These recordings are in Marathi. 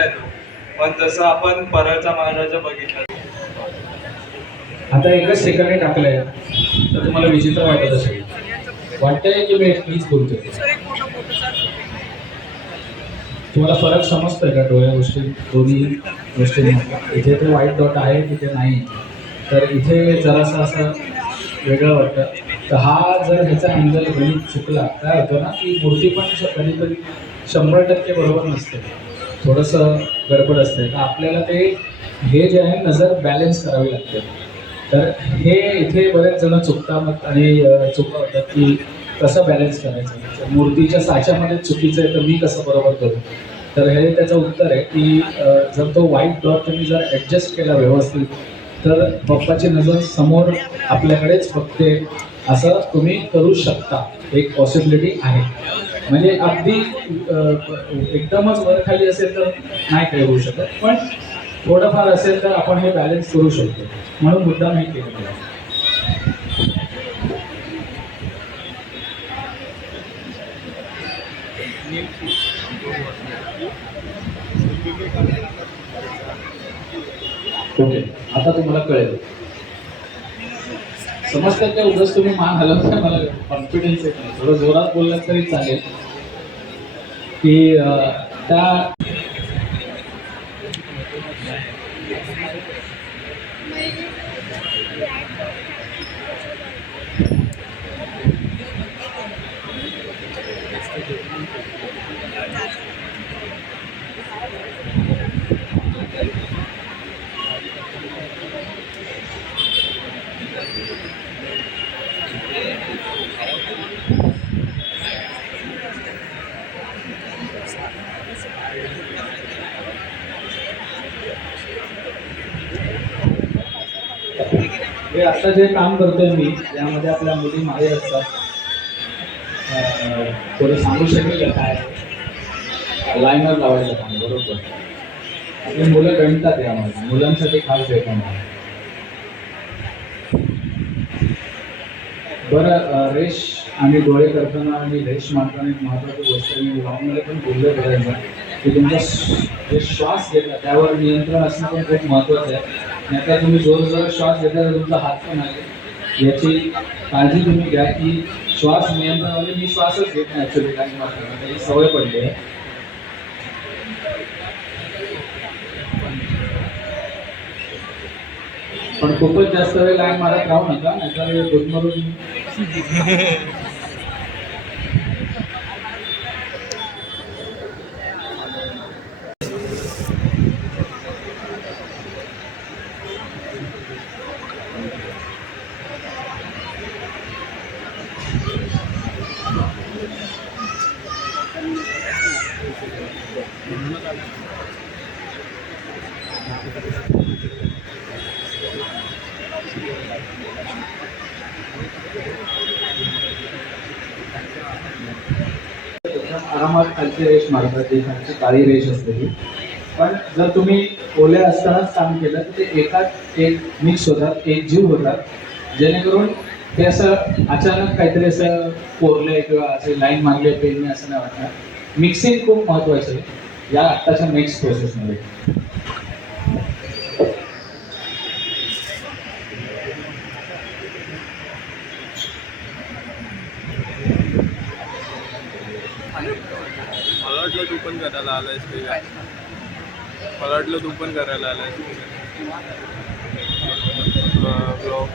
येतो. पण जसं आपण परळचा महाराजा बघितला, आता एकच सेकंड टाकलंय तर तुम्हाला विचित्र वाटत असेल, वाटतंय की मी मीच बोलतोय. तुम्हाला फरक समजतोय का डोळ्या गोष्टी दोन्ही गोष्टी? इथे ते व्हाईट डॉट आहे, तिथे नाही. तर इथे जरासा असं वेगळं वाटतं. तर हा जर ह्याचा अँगल गणित चुकला काय होतं ना, की मूर्ती पण कधी कधी 100% बरोबर नसते, थोडंसं गडबड असते. तर आपल्याला ते हे जे आहे नजर बॅलन्स करावी लागते. तर हे इथे बरेच जण चुकतात आणि चुका होतात की कसं बॅलन्स करायचं. मूर्तीच्या साच्यामध्ये चुकीचं आहे तर मी कसं बरोबर करू? तर हे त्याचं उत्तर आहे की जर तो व्हाईट डॉट तुम्ही जर ॲडजस्ट केला व्यवस्थित तर बाप्पाची नजर समोर आपल्याकडेच बघते, असं तुम्ही करू शकता. एक पॉसिबिलिटी आहे. म्हणजे अगदी एकदमच वर खाली असेल तर नाही काही होऊ शकत, पण थोडंफार असेल तर आपण हे बॅलन्स करू शकतो. म्हणून मुद्दाम हे केलं आहे. ओके, आता तुम्हाला कळेल. समजतात का? उगाच तुम्ही मान हलवता, मला कॉन्फिडन्स येत नाही. थोडं जोरात बोललं तरी चालेल की त्या हे आता जे काम करतोय मी यामध्ये आपल्या मुली मागे असतात. थोडं सांगू शकेल का काय? लायनर लावायचं काम बरोबर. आपली मुलं गणतात यामध्ये, मुलांसाठी खास आहे काम. बरं, रेश आणि डोळे करताना आणि रेश मारताना एक महत्त्वाची गोष्ट मी लॉंगमध्ये पण बोललं करायचं की तुमचा जे श्वास घेता त्यावर नियंत्रण असणं पण खूप महत्त्वाचं आहे. नाहीतर तुम्ही जोर श्वास घेता तर तुमचा हात पण आहे, याची काळजी तुम्ही घ्या की श्वास नियंत्रण. म्हणजे मी श्वासच घेत नाही ॲक्च्युली, काही मारताना त्याची सवय पडली आहे. पण खूपच जास्त वेळ लाईन मारत राहू नका, नाहीतर गुदमरून आरामात खालची रेष मारतात, जी खालची काळी रेष असते ती. पण जर तुम्ही ओल्या असतानाच काम केलं तर ते एकात एक मिक्स होतात, एक जीव होतात, जेणेकरून ते असं अचानक काहीतरी असं कोरले किंवा असे लाईन मारले पेनने असं नाही वाटणार. मिक्सिंग खूप महत्त्वाचं आहे या आत्ताच्या नेक्स्ट प्रोसेसमध्ये. मला वाटलं तू पण करायला आलायस ते काय. मला वाटलं तू पण करायला आलायस ब्लॉग.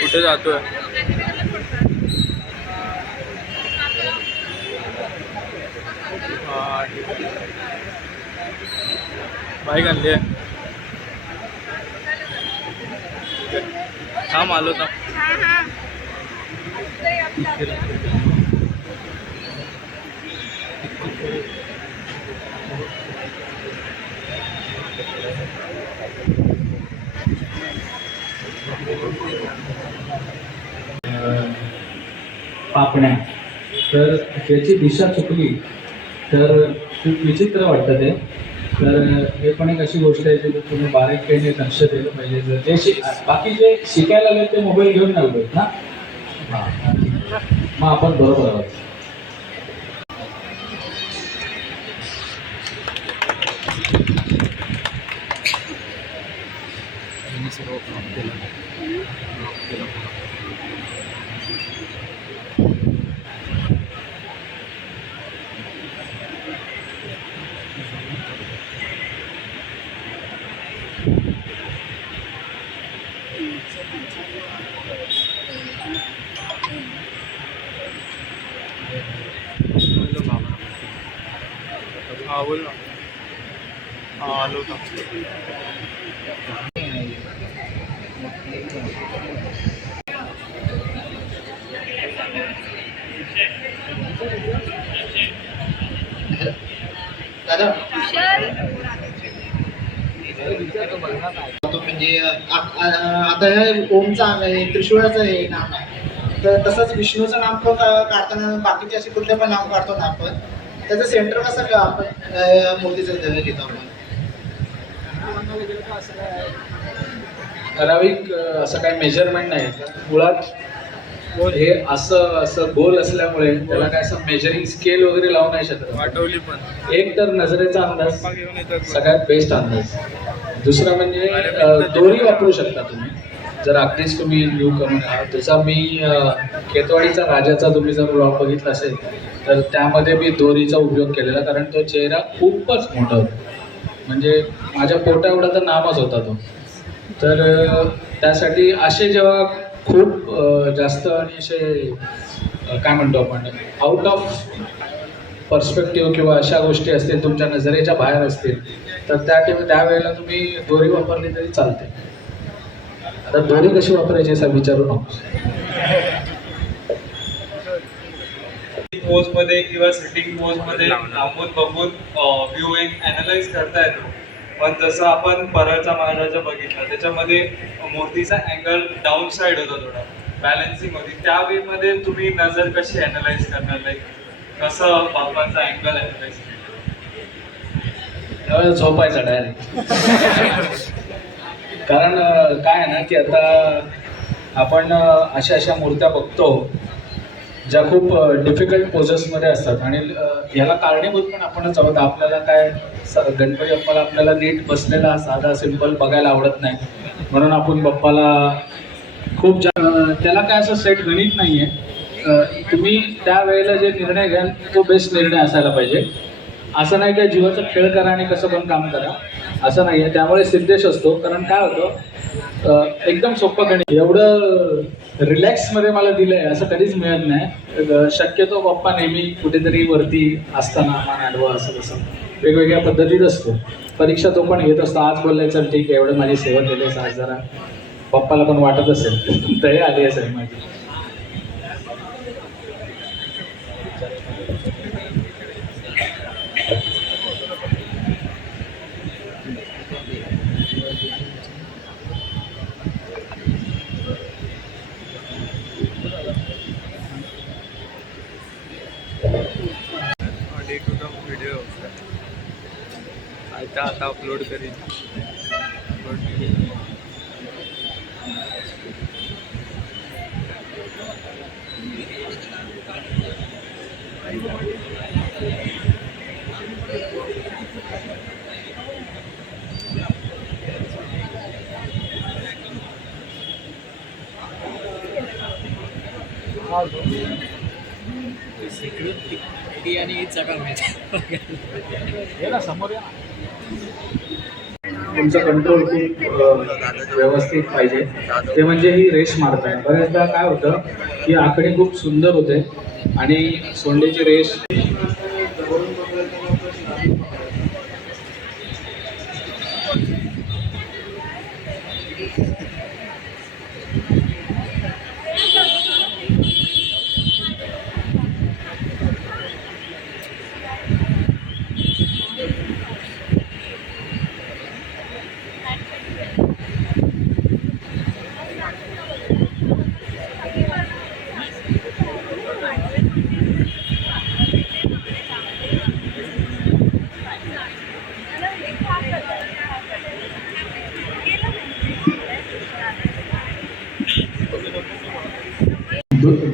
कुठे जातोय? हा ठीक आहे. बाईक आणली आहे. थांब आलो ना. पापण्या, तर त्याची दिशा चुकली तर खूप विचित्र वाटतं ते. तर हे पण एक अशी गोष्ट आहे की तुम्ही बारीकपणे लक्ष दिलं पाहिजे. जर जे बाकी जे शिकायला लागले ते मोबाईल घेऊन नाही उभे ना. हां, मग आपण बरोबर आहोत. हा बोल ना. हा आलो का. दादा म्हणजे आता हे ओमचं आहे, त्रिशूळाचं हे नाम आहे, तर तसंच विष्णूचं नाम पण काढताना बाकीचे असे कुठले पण नाव काढतो ना आपण, त्याचं सेंटर कसं का आपण मूर्तीचं घेतो आपण. ठराविक असं काही मेजरमेंट नाही. मुळात हे असं असं गोल असल्यामुळे त्याला काय असं मेजरिंग स्केल वगैरे लावू नाही शकत. वाटवली पण एक तर नजरेचा अंदाज पप्पा घेऊन येतात. सगळ्यात बेस्ट अंदाज. दुसरं म्हणजे दोरी वापरू शकता तुम्ही. जर अगदीच तुम्ही न्यू कमर आहात, त्याचा मी केतवाडीचा राजाचा तुम्ही जर ब्लॉग बघितला असेल तर त्यामध्ये मी दोरीचा उपयोग केलेला, कारण तो चेहरा खूपच मोठा होता. म्हणजे माझ्या पोटा एवढा तर नामच होता तो. तर त्यासाठी असे जेव्हा खूप जास्त आणि असे काय म्हणतो आपण आउट ऑफ पर्स्पेक्टिव्ह किंवा अशा गोष्टी असतील तुमच्या नजरेच्या बाहेर असतील तर त्यावेळेला तुम्ही दोरी वापरली तरी चालते. आता दोरी कशी वापरायची असं विचारू नको. पोज मध्ये किंवा सिटिंग पोज मध्ये लांबून बघून व्ह्यू एक अनालाइज करता येतो. पण जसं आपण परळचा महाराजा बघितला त्याच्यामध्ये मूर्तीचा अँगल डाऊन साइड होता थोडा बॅलन्सिंग होती. त्या वे मध्ये तुम्ही नजर कशी अनालाइज करणार, लाईक कसं बाप्पांचा अँगल अनालाइज त्यावेळेला झोपायचा डायरेक्ट. कारण काय आहे ना की आता आपण अशा मूर्त्या बघतो ज्या खूप डिफिकल्ट पोजेसमध्ये असतात आणि याला कारणीभूत पण आपणच आहोत. आपल्याला काय गणपती बाप्पाला आपल्याला नीट बसलेला साधा सिंपल बघायला आवडत नाही, म्हणून आपण बाप्पाला खूप त्याला काय असं सेट गणित नाही आहे. तुम्ही त्यावेळेला जे निर्णय घ्याल तो बेस्ट निर्णय असायला पाहिजे. असं नाही काय जीवाचा खेळ करा आणि कसं पण काम करा असं नाही आहे. त्यामुळे सिद्धेश असतो. कारण काय होतं एकदम सोपं गणित एवढं रिलॅक्समध्ये मला दिलं आहे असं कधीच मिळत नाही. शक्यतो बाप्पा नेहमी कुठेतरी वरती असताना मान आडवा असं तसं वेगवेगळ्या पद्धतीत असतो. परीक्षा तो पण घेत असतो. आज बोललाय चल ठीक आहे एवढं माझी सेवा केली आहे, आज जरा पप्पाला पण वाटत असेल दया आली असेल माझी. व्हिडिओ आता अपलोड करीन. समोर या. तुमचं कंट्रोल खूप व्यवस्थित पाहिजे. ते म्हणजे ही रेश मारताय. बऱ्याचदा काय होतं की आकडे खूप सुंदर होते आणि सोंडेची रेश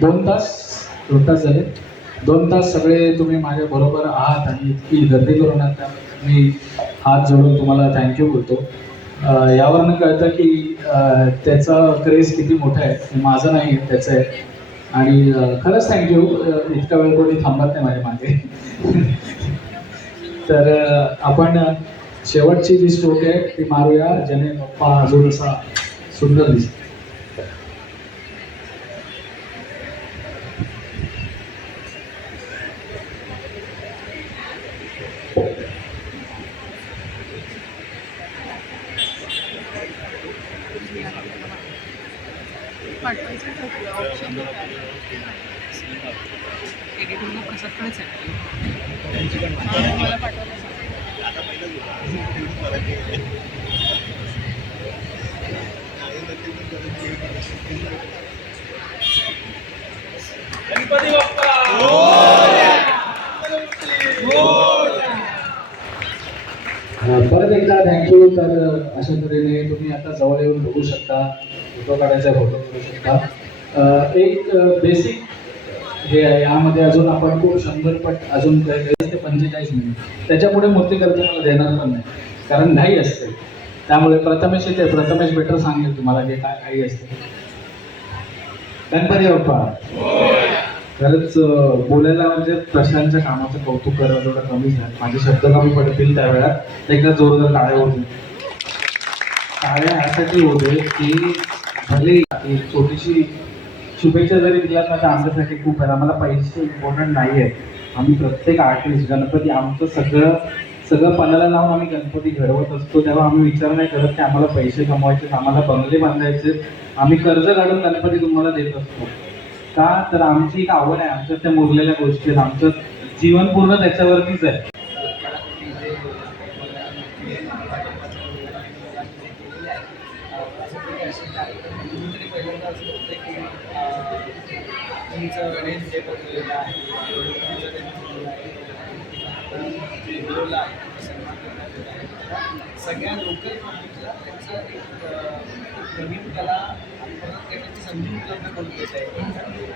दोन तास झाले. 2 तास सगळे तुम्ही माझ्या बरोबर आहात आणि इतकी गर्दी करून आता मी हात जोडून तुम्हाला थँक्यू बोलतो. यावरनं कळतं की त्याचा क्रेज किती मोठा आहे. माझं नाही त्याचं आहे. आणि खरंच थँक्यू. इतका वेळ कोणी थांबत नाही माझ्या मागे. तर आपण शेवटची जी स्ट्रोक आहे ती मारूया ज्याने पप्पा अजून असा सुंदर दिसतो. एडिटिंगला प्रसादकडेच आहे. गणपती बाप्पा परत एकदा थँक्यू. तर अशा तऱ्हेने तुम्ही आता जवळ येऊन बघू शकता, फोटो काढायचा फोटो करू शकता. एक बेसिक हे आहे, यामध्ये अजून आपण खूप 100 पट अजून काही ते 45 मिनिट त्याच्यापुढे मूर्ती कल्पनेला देणार पण नाही, कारण घाई असते. त्यामुळे प्रथमेश येते, प्रथमेश बेटर सांगेल तुम्हाला की काय घाई असते. गणपती बाप्पा खरंच बोलायला म्हणजे प्रशांतच्या कामाचं कौतुक करायला थोडं कमी झालं, माझे शब्द कमी पडतील त्यावेळेला एकदा जोरदार टाळ्या होते. टाळ्या यासाठी होते की भले एक छोटीशी शुभेच्छा जरी दिल्यात ना तर आमच्यासाठी खूप आहे. आम्हाला पैसे इम्पॉर्टंट नाही आहे. आम्ही प्रत्येक आर्टिस्ट गणपती आमचं सगळं सगळं पणाला लावून आम्ही गणपती घडवत असतो. तेव्हा आम्ही विचार नाही करत की आम्हाला पैसे कमवायचे, आम्हाला बंगले बांधायचे. आम्ही कर्ज काढून गणपती तुम्हाला देत असतो. का तर आमची एक आवड आहे, आमच्या त्या मुरलेल्या गोष्टी आहेत, आमचं जीवन पूर्ण त्याच्यावरतीच आहे. सगळ्या लोकल पब्लिकला त्यांचं एक नवीन कला करण्याची संधी उपलब्ध करून देत आहे.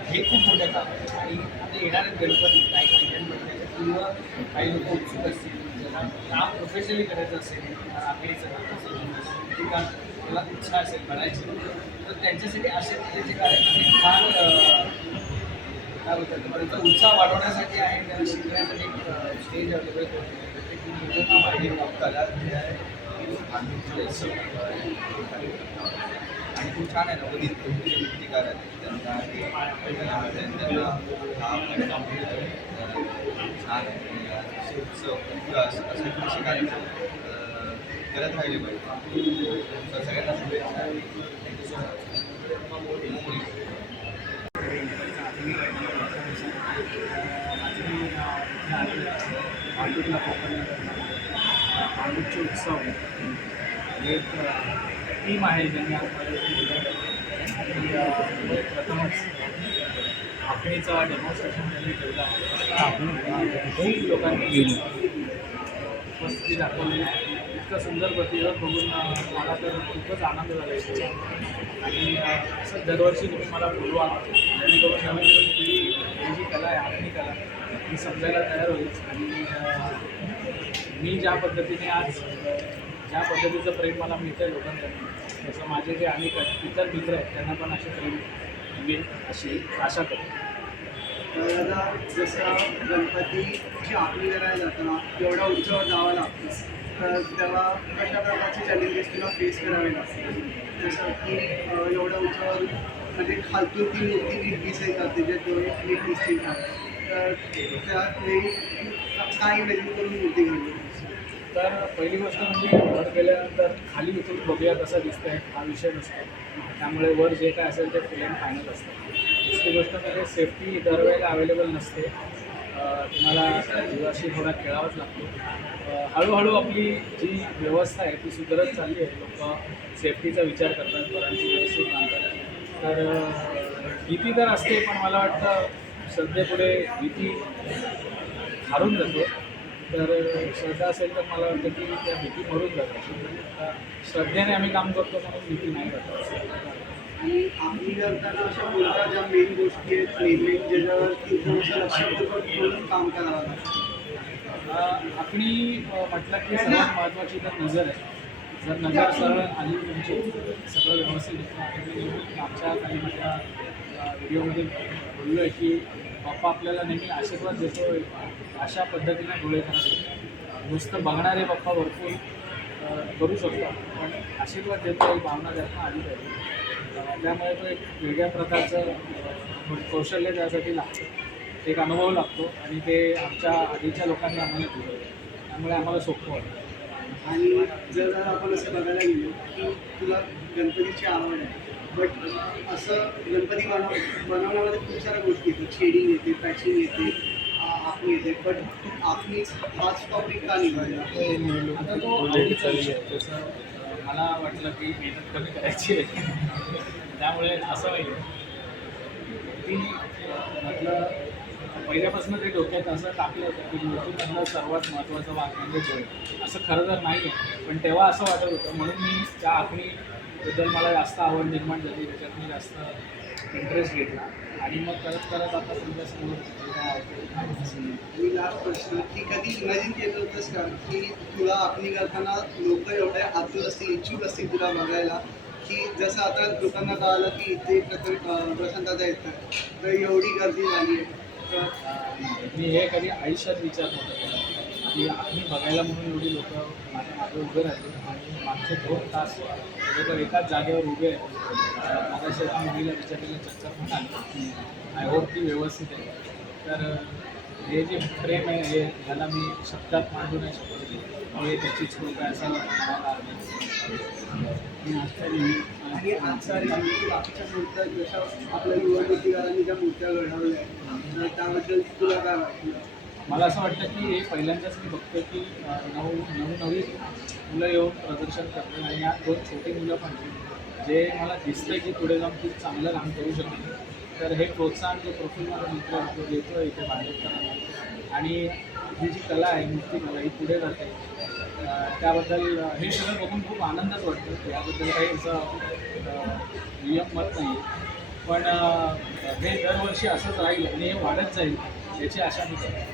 हे खूप मोठं काम आहे. आणि आता येणारे गणपती काही कंटेंट बनवायचे किंवा काही लोक उत्सुक असतील, ज्यांना काम प्रोफेशनली करायचं असेल, आखरीचं काम असेल, किंवा मला इच्छा असेल बनायची, तर त्यांच्यासाठी अशा पद्धतीचे कार्यक्रम फार काय बोलतात त्यांचा उत्साह वाढवण्यासाठी आहे, त्यांना शिकण्यासाठी एक स्टेज अवेलेबल करून कला जे आहे आणि खूप छान आहे. नवोदित मूर्तिकार आहेत, त्यांना छान आहे. उत्सव असे कार्यक्रम करत राहिले पाहिजे. सगळ्यांना शुभेच्छा. Thank you so much. आमचे उत्सव एक टीम आहे ज्यांनी प्रथमच आखणीचा डेमॉन्स्ट्रेशन त्यांनी ठेवला. खूप लोकांनी उपस्थिती दाखवली. इतकं सुंदर प्रतिसाद बघून मला तर खूपच आनंद झाला इथे. आणि असं दरवर्षी तुम्ही मला बोलवा, जेणेकरून नवीन नवीन पिढी ही जी कला आहे आखणी कला ही समजायला तयार होईल. आणि मी ज्या पद्धतीने आज ज्या पद्धतीचं प्रेम मला मिळतं आहे लोकांकडून, तसं माझे जे अनेक इतर मित्र आहेत त्यांना पण असे प्रेम मिळेल अशी आशा करतो. दादा, जसं गणपतीची आखणी करायला जाताना एवढा उंचावर जावं लागतं, तर तेव्हा कशा प्रकारचे चॅलेंजेस तुला फेस करावे लागतात? जसं की एवढ्या उंचावर म्हणजे खालतून ती मूर्ती नीट दिसायचा, त्याचे डोळे नीट दिसतील का, तर त्यावेळी काय इमॅजिन करून मूर्ती घडली? तर पहिली गोष्ट म्हणजे वर गेल्यानंतर खाली उतरून बघूया कसं दिसतंय हा विषय नसतो. त्यामुळे वर जे काय असेल ते फुल अँड फायनल असतं. दुसरी गोष्ट म्हणजे सेफ्टी दरवेळेला अवेलेबल नसते. तुम्हाला जीवाशी थोडा खेळावाच लागतो. हळूहळू आपली जी व्यवस्था आहे ती सुधारत चालली आहे. लोक सेफ्टीचा विचार करतात, पोरांची व्यवस्थित बांधतात. तर भीती तर असते, पण मला वाटतं सध्या पुढे भीती हारून जातो. तर श्रद्धा असेल तर मला वाटतं की त्या भीती मरून जातात. श्रद्धेने आम्ही काम करतो म्हणून भीती नाही करतो. आणि आम्ही करताना अशा कोणत्या ज्या मेन गोष्टी आहेत नेहमी ज्याच्यावरती थोडंसं लक्षपूर्वक म्हणून काम करावं लागतं? आखणी म्हटलं की सर्वात महत्त्वाची तर नजर आहे. जर नजर सरळ आली तुमची सगळं व्यवस्थित होतं. आमच्या काही माझ्या व्हिडिओमध्ये बोललो आहे की बाप्पा आपल्याला नेहमी आशीर्वाद देतो, अशा पद्धतीने डोळे करत नुसतं बघणारे बाप्पा भरपूर करू शकतो, पण आशीर्वाद देतो ही भावना त्यातनं आली पाहिजे. त्यामुळे तो एक वेगळ्या प्रकारचं कौशल्य त्यासाठी लागतं, एक अनुभव लागतो आणि ते आमच्या आधीच्या लोकांनी आम्हाला दिलं, त्यामुळे आम्हाला सोपं वाटतं. आणि जर आपण असं बघायला गेलो की तुला गणपतीची आवड आहे, बट असं गणपती बनवण्यामध्ये खूप साऱ्या गोष्टी येतात, शेडिंग येते, पॅचिंग येते, आखणी येते, बट आखणीच हाच टॉपिक का निघाला? आता तो आवडीचा विषय. तसं मला वाटलं की मेहनत कमी करायची आहे त्यामुळे असं होईल की म्हटलं पहिल्यापासून ते डोक्यात असं टाकलं होतं की मूर्तीमधलं सर्वात महत्त्वाचा भाग म्हणजे डोळे. असं खरं तर नाही आहे, पण तेव्हा असं वाटत होतं म्हणून मी त्या आखणीबद्दल मला जास्त आवड निर्माण झाली, त्याच्यात मी जास्त इंटरेस्ट घेतला आणि मग करत करत आता समजा समोर आणि लास्ट प्रश्न की कधी इमॅजिन केलं होतंस का की तुला आखणी करताना लोक एवढे आतुर असतील, इच्छुक असतील तुला बघायला, की जसं आता लोकांना कळालं की इथे प्रशांत दादा येतं तर एवढी गर्दी झाली आहे, तर मी हे कधी आयुष्यात विचार नव्हता केला की आम्ही बघायला म्हणून एवढी लोक माझ्या मागे उभे राहिले आणि मागचे 2 तास लोक एकाच जागेवर उभे आहेत. माझ्या एका मुलीला विचारलेलं चर्चा म्हणाली आय होप ती व्यवस्थित आहे. तर हे जे प्रेम आहे हे ह्याला मी शब्दात मांडू नाही शकतो, हे त्याचीच कृपा आहे असं मला आणि आजच्या बाकीच्या मूर्त्या जशा आपल्या युवमूर्तीकारांनी ज्या मूर्त्या घडवल्या आहेत त्याबद्दल तुला काय वाटलं? मला असं वाटतं की हे पहिल्यांदाच मी बघतो की नवनवी मुलं येऊन प्रदर्शन करतात आणि यात 2 छोटी मुलं पण आहेत जे मला दिसतं की पुढे जाऊन खूप चांगलं काम करू शकते. तर हे प्रोत्साहन जो प्रफुल्ल मला मित्र तो देतो इथे बांधवकरांना आणि ही जी कला आहे मूर्तिकला ही पुढे जाते त्याबद्दल हे सगळं बघून खूप आनंदच वाटतो. याबद्दल काही असं नियम मत नाही आहे, पण हे दरवर्षी असंच राहील आणि हे वाढत जाईल याची आशा मी करतो.